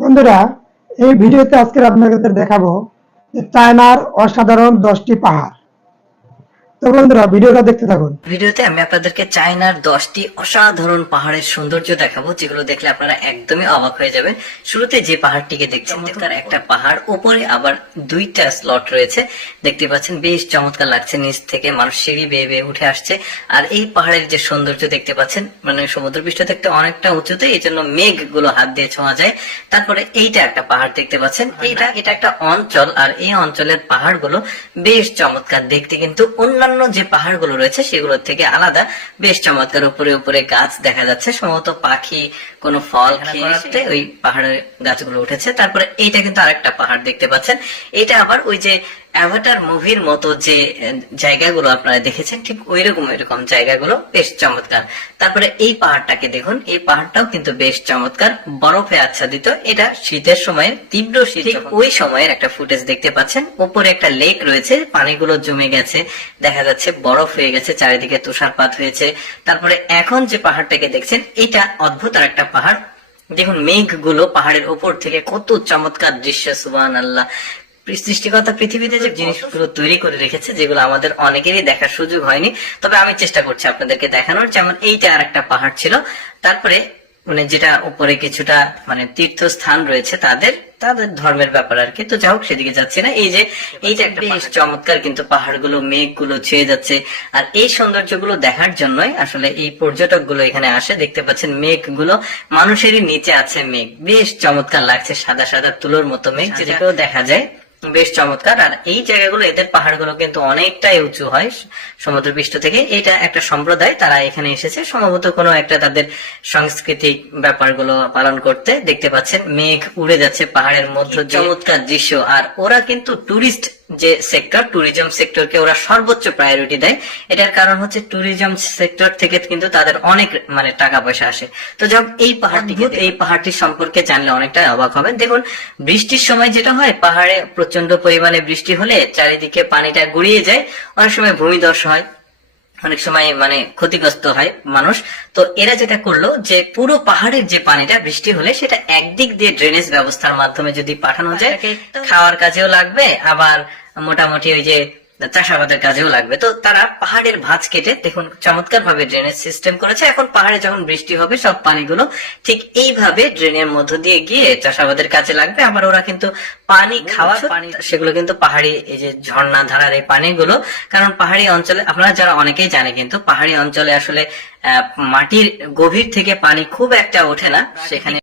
বন্ধুরা, এই ভিডিওতে আজকে আপনাদের দেখাবো যে চায়নার অসাধারণ 10টি পাহাড়। তো বন্ধুরা, ভিডিওটা দেখতে থাকুন। ভিডিওতে আমি আপনাদেরকে চায়নার 10টি অসাধারণ পাহাড়ের সৌন্দর্য দেখাবো, যেগুলো দেখলে আপনারা একদমই অবাক হয়ে যাবেন। শুরুতে যে পাহাড়টিকে দেখছেন, চমৎকার একটা পাহাড়, উপরে আবার দুইটা স্লট রয়েছে, দেখতে পাচ্ছেন বেশ চমৎকার লাগছে। নিচ থেকে মানুষ সিঁড়ি বেয়ে বেয়ে উঠে আসছে। আর এই পাহাড়ের যে সৌন্দর্য দেখতে পাচ্ছেন, মানে সমুদ্রপৃষ্ঠ থেকে অনেকটা উঁচুতে, এই জন্য মেঘ গুলো হাত দিয়ে ছোঁয়া যায়। তারপরে এইটা একটা পাহাড় দেখতে পাচ্ছেন, এটা একটা অঞ্চল, আর এই অঞ্চলের পাহাড়গুলো বেশ চমৎকার দেখতে, কিন্তু অন্যান্য যে পাহাড়গুলো রয়েছে সেগুলোর থেকে আলাদা, বেশ চমৎকার। উপরে উপরে গাছ দেখা যাচ্ছে, সম্ভবত পাখি কোনো ফল খেয়ে ওই পাহাড়ের গাছগুলো উঠেছে। তারপরে এইটা কিন্তু আরেকটা পাহাড় দেখতে পাচ্ছেন, এটা আবার ওই যে অ্যাভাটার মুভির মতো যে জায়গাগুলো আপনারা দেখেছেন, ঠিক ওইরকম জায়গাগুলো বেশ চমৎকার। তারপরে এই পাহাড়টাকে দেখুন, এই পাহাড়টাও কিন্তু বেশ চমৎকার, বরফে আচ্ছাদিত। এটা শীতের সময়, তীব্র শীত, ওই সময়ের একটা ফুটেজ দেখতে পাচ্ছেন। উপরে একটা লেক রয়েছে, পানিগুলো জমে গেছে, দেখা যাচ্ছে বরফ হয়ে গেছে, চারিদিকে তুষারপাত হয়েছে। তারপরে এখন যে পাহাড়টাকে দেখছেন, এটা অদ্ভুত আর একটা পাহাড়। দেখুন মেঘগুলো পাহাড়ের উপর থেকে কত চমৎকার দৃশ্য, সুবহানাল্লাহ। সৃষ্টিকর্তা পৃথিবীতে যে জিনিসগুলো তৈরি করে রেখেছে, যেগুলো আমাদের অনেকেরই দেখার সুযোগ হয়নি, তবে আমি চেষ্টা করছি আপনাদেরকে দেখানোর। যেমন এইটা আর একটা পাহাড় ছিল, তারপরে মানে যেটা উপরে কিছুটা মানে তীর্থস্থান রয়েছে তাদের তাদের ধর্মের ব্যাপার আর কি। তো যাই হোক, সেদিকে যাচ্ছে না। এই যে এইটা একটা বেশ চমৎকার, কিন্তু পাহাড়গুলো মেঘগুলো ছেয়ে যাচ্ছে। আর এই সৌন্দর্যগুলো দেখার জন্যই আসলে এই পর্যটক গুলো এখানে আসে। দেখতে পাচ্ছেন মেঘগুলো মানুষেরই নিচে আছে, মেঘ বেশ চমৎকার লাগছে, সাদা সাদা তুলোর মতো মেঘ, যেটাকেও দেখা যায়, বেশ চমৎকার। আর এই জায়গাগুলো, এদের পাহাড়গুলো কিন্তু অনেকটাই উঁচু হয় সমুদ্রপৃষ্ঠ থেকে। এটা একটা সম্প্রদায়, তারা এখানে এসেছে সম্ভবত কোনো একটা তাদের সাংস্কৃতিক ব্যাপারগুলো পালন করতে। দেখতে পাচ্ছেন মেঘ উড়ে যাচ্ছে পাহাড়ের মধ্যে, চমৎকার দৃশ্য। আর ওরা কিন্তু টুরিস্ট যে সেক্টর, ট্যুরিজম সেক্টরকে ওরা সর্বোচ্চ প্রায়োরিটি দেয়। এটার কারণ হচ্ছে ট্যুরিজম সেক্টর থেকে কিন্তু তাদের অনেক মানে টাকা পয়সা আসে। তো যাক, এই পাহাড়টি সম্পর্কে জানলে অনেকটা অবাক হবেন। দেখুন, বৃষ্টির সময় যেটা হয়, পাহাড়ে প্রচন্ড পরিমাণে বৃষ্টি হলে চারিদিকে পানিটা গড়িয়ে যায়, অনেক সময় ভূমিধস হয়, অনেক সময় মানে ক্ষতিগ্রস্ত হয় মানুষ। তো এরা যেটা করলো, যে পুরো পাহাড়ের যে পানিটা বৃষ্টি হলে সেটা একদিক দিয়ে ড্রেনেজ ব্যবস্থার মাধ্যমে যদি পাঠানো যায়, খাওয়ার কাজেও লাগবে, আবার মোটামুটি ওই যে চাষাবাদের কাজেও লাগবে। তো তারা পাহাড়ের ভাঁজ কেটে দেখুন চমৎকার ভাবে ড্রেনেজ সিস্টেম করেছে। এখন পাহাড়ে যখন বৃষ্টি হবে, সব পানিগুলো ঠিক এইভাবে ড্রেনের মধ্য দিয়ে গিয়ে চাষাবাদের কাজে লাগবে। আবার ওরা কিন্তু পানি, খাওয়ার পানি, সেগুলো কিন্তু পাহাড়ি এই যে ঝর্ণা ধারার এই পানিগুলো, কারণ পাহাড়ি অঞ্চলে আপনারা যারা অনেকেই জানে, কিন্তু পাহাড়ি অঞ্চলে আসলে মাটির গভীর থেকে পানি খুব একটা ওঠে না, সেখানে